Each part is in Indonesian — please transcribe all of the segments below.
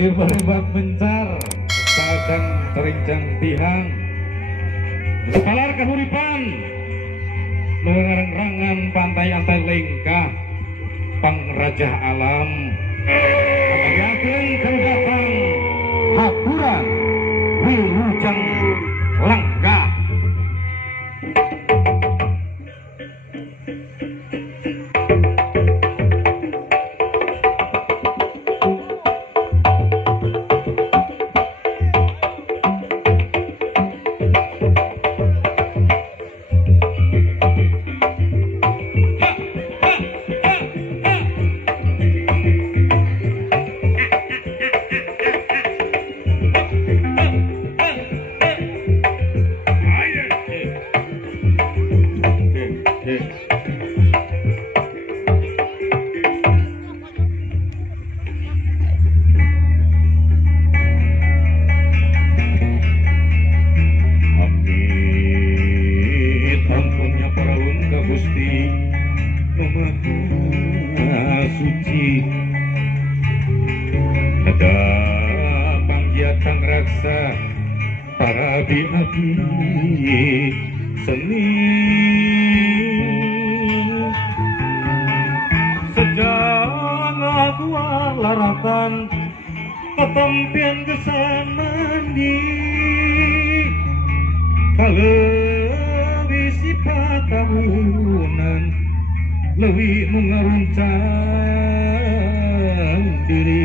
Ribat mencar Sadang terincang tihang Kepalar kahuripan Ngarang-rangan pantai-antai lengkah Pangrajah alam Yakin kedatang Hapuran Wilujeng Langkah para abdi-abdi seni sejana dua laratan ketompian kesamandi kalewi sifat tahunan lewi mengaruncang diri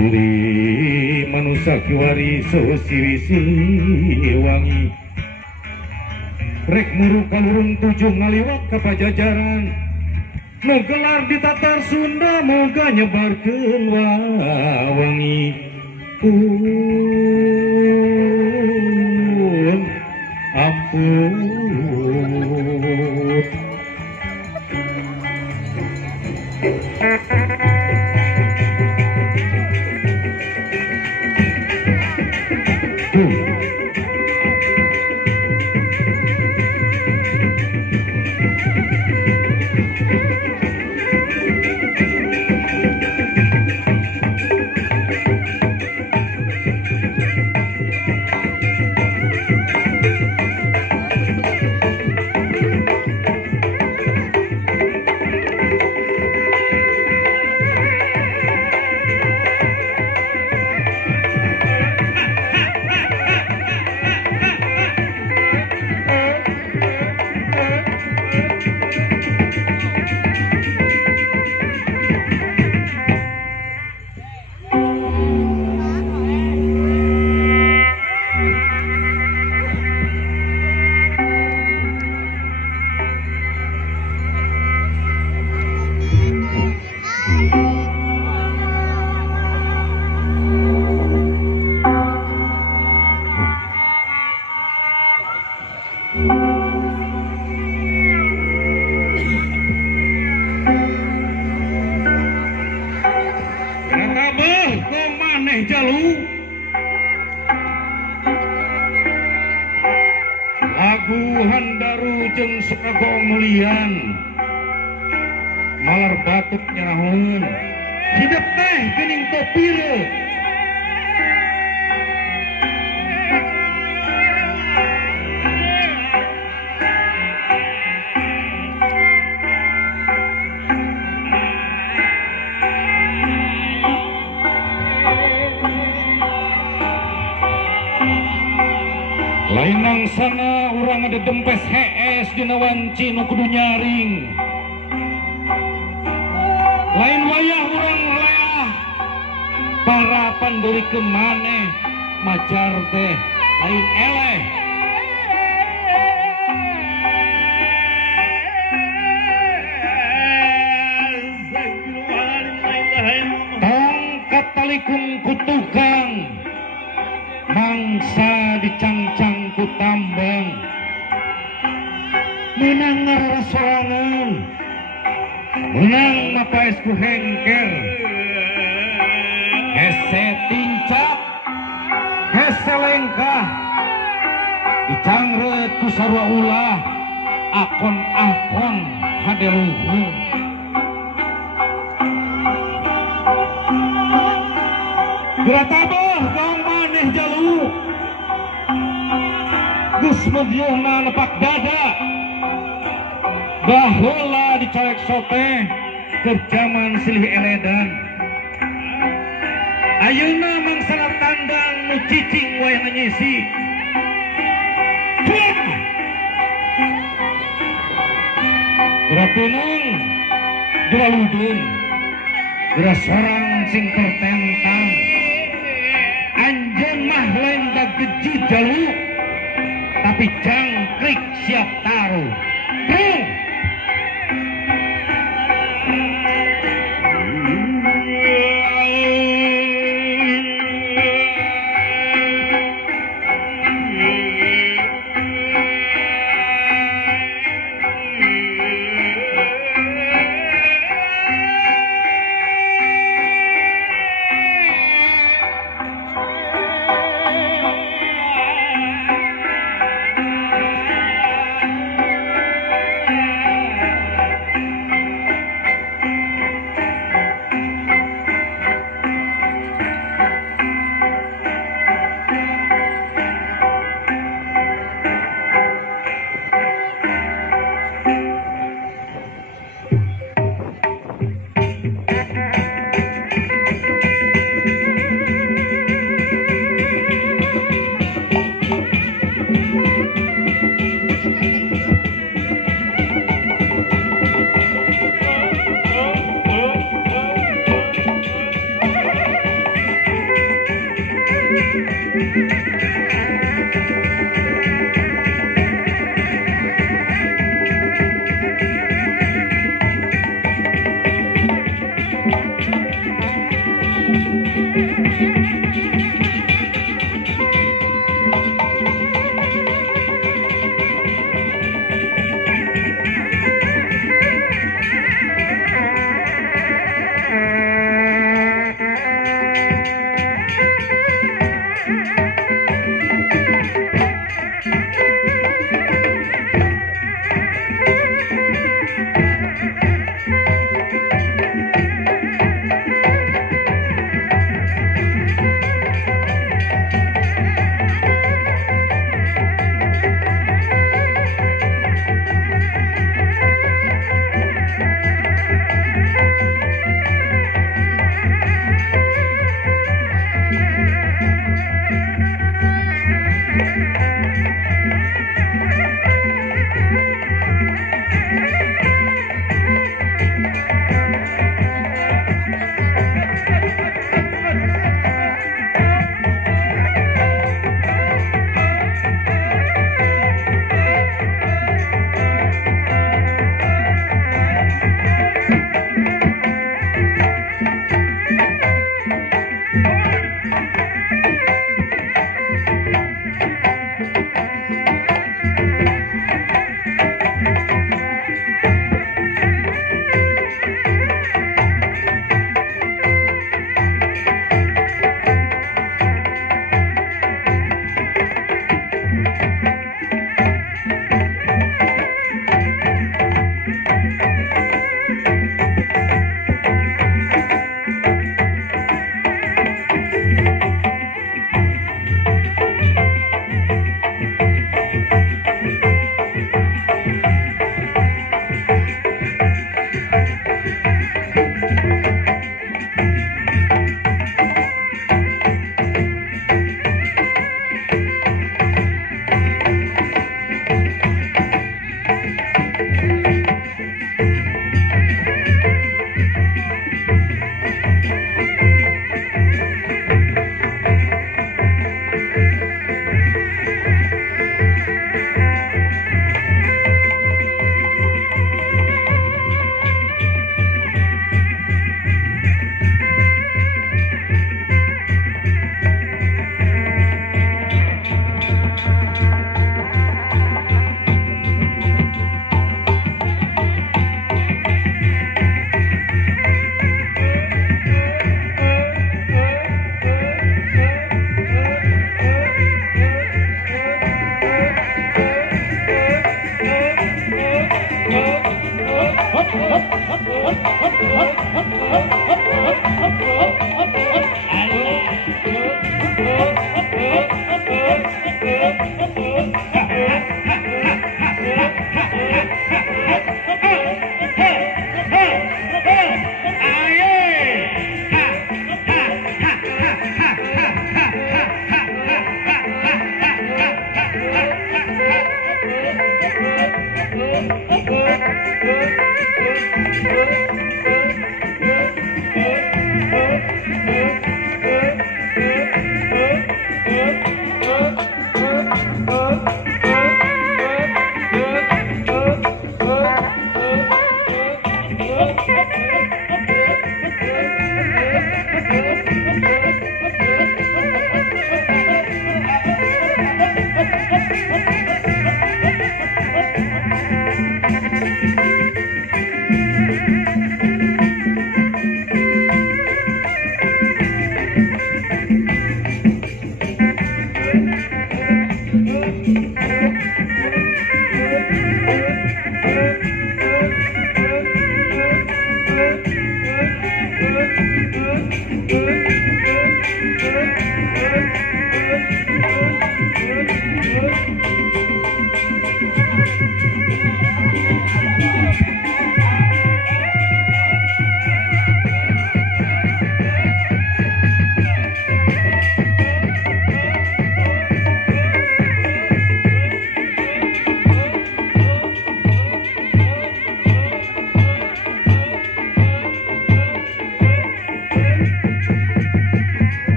Diri manusia kiwari sosiwi wangi Rek muru kalurung tujuh ngaliwat ke pajajaran Ngegelar di tatar Sunda moga nyebarkeun wangi Ampun lagu handaru jeung Sukagong mulian malar batuk nyerahun hidup teh geuning topire lainang sana urang ada dempes HS dina wanci nu kudu nyaring lain wayah urang leah parapan dari kemane macar teh lain eleh tongkat talikung kutukang mangsa dicangcang ku tambang menang ngarasorangan menang mapaes ku hengker hese tincap hese lengkah dicangret ku sarua ulah akon-akon hadeluhur Geratabah kang maneh jalu geus medyuhna nepak dada baheula dicolek soteh keur jaman silih eledan ayeuna mangsana tandang nu cicing wae nganyisi Geratunung Geraludun Gera sorang sing tertentang anjeun mah lain da geji jalu tapi jangkrik siap taruh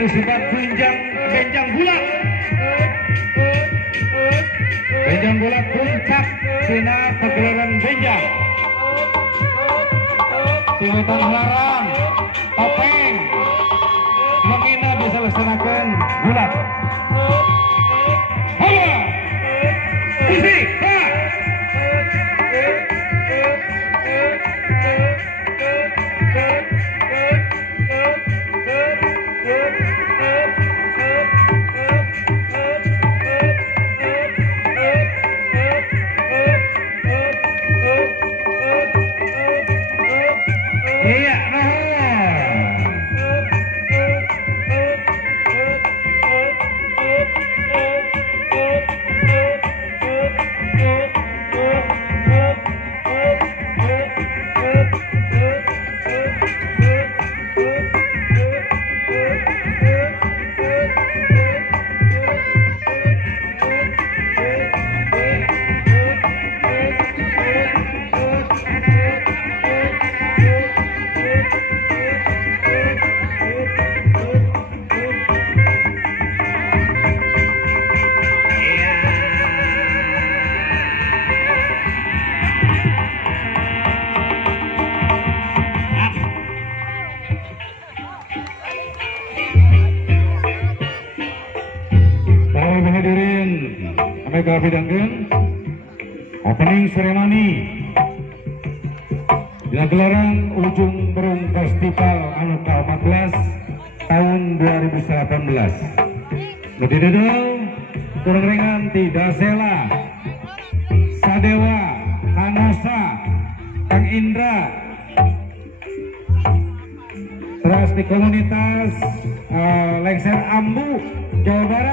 disebut benjang bulat. Benjang bulat puncak tina pagelaran benjang. Tiwitan larang, topeng, mengina bisa laksanakan bulat. Halo, musik, opening ceremony gelaran Ujung Berung Festival anu ke-14 tahun 2018. Nudidedel kurang ringan tidak sela Dewa, Kang Nosa, Kang Indra. Terus di komunitas Lengser Ambu, Jawa Barat.